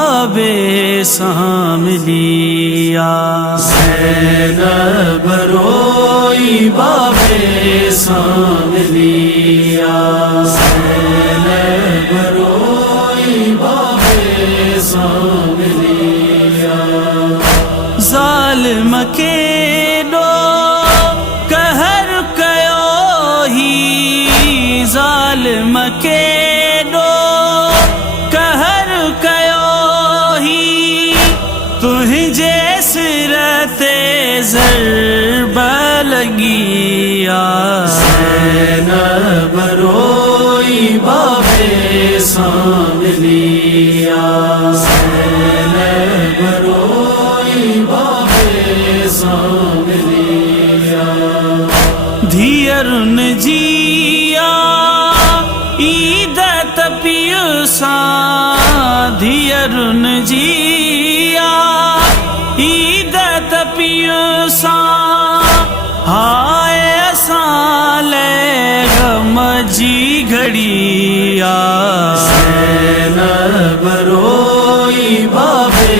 बाबे सामलिया ज़ैनब रोई बाबे सामलिया ज़ैनब रोई बाबे सामलिया ज़ालिम के दो कहर कयो ही ज़ालिम के दो कहर कयो ही तुझे सिरते ज़रब लगिया ज़ैनब रोई बाबे सामलिया ज़ैनब रोई बाबे सामलिया धीअरुन जिया ईद तपियुसा धीअरुन जिया ईद तपियुसा हाय असाले गम जी घड़िया ज़ैनब रोई बाबे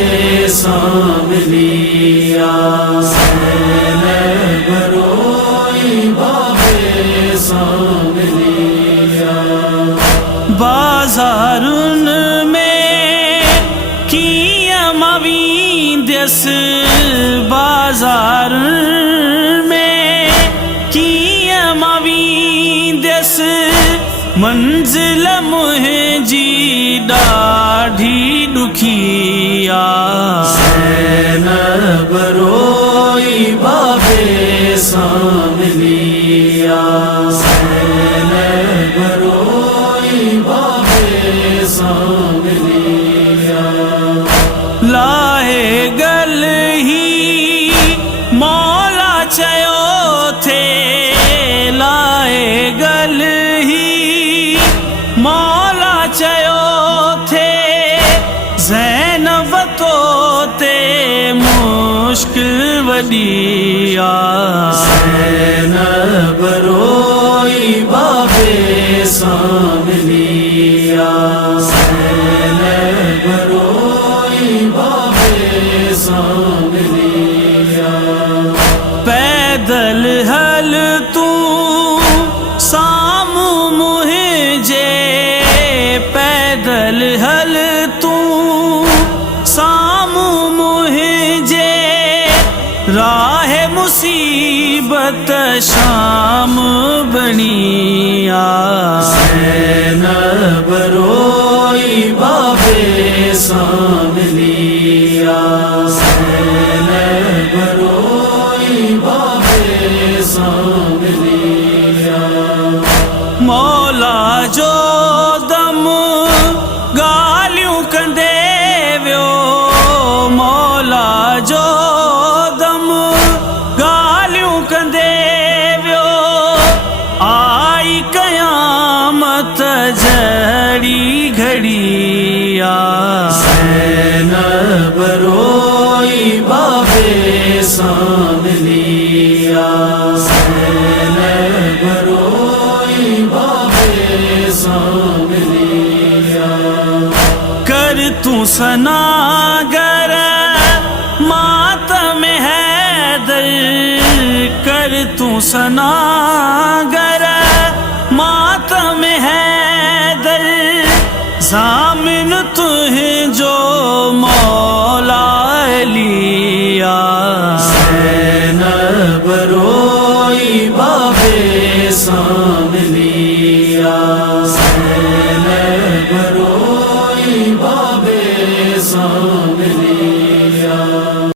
सामलिया ज़ैनब रोई बाबे सामलिया बाज़ारुन में किया मवींदस बाज़ार में किया मवींदस मंजिल मुझी ॾाढी दुखिया ज़ैनब रोई बाबे सामलिया ज़ैनब रोई बाबे सामलिया लाहे गल ही मौला चयो थे लाहे गल ही मौला चयो थे ज़ैनब तो ते मुश्किल वॾिया ज़ैनब रोई बाबे सामलिया ज़ैनब रोई बाबे सामलिया पैदल हल तू सामू मुझे पैदल हल तू सामू मुझे राह मुसीबत शाम बनिया ज़ैनब रोई बाबे सामलिया ज़ैनब रोई बाबे सामलिया मौला जो दम गालियों कंदे वियो मौला जो दम गालियों कंदे वियो आई कयामत जड़ी घड़िया ज़ैनब रोई बाबे सामलिया ज़ैनब रोई बाबे सामलिया कर तू सनागर मातम हैदर कर तू सनागर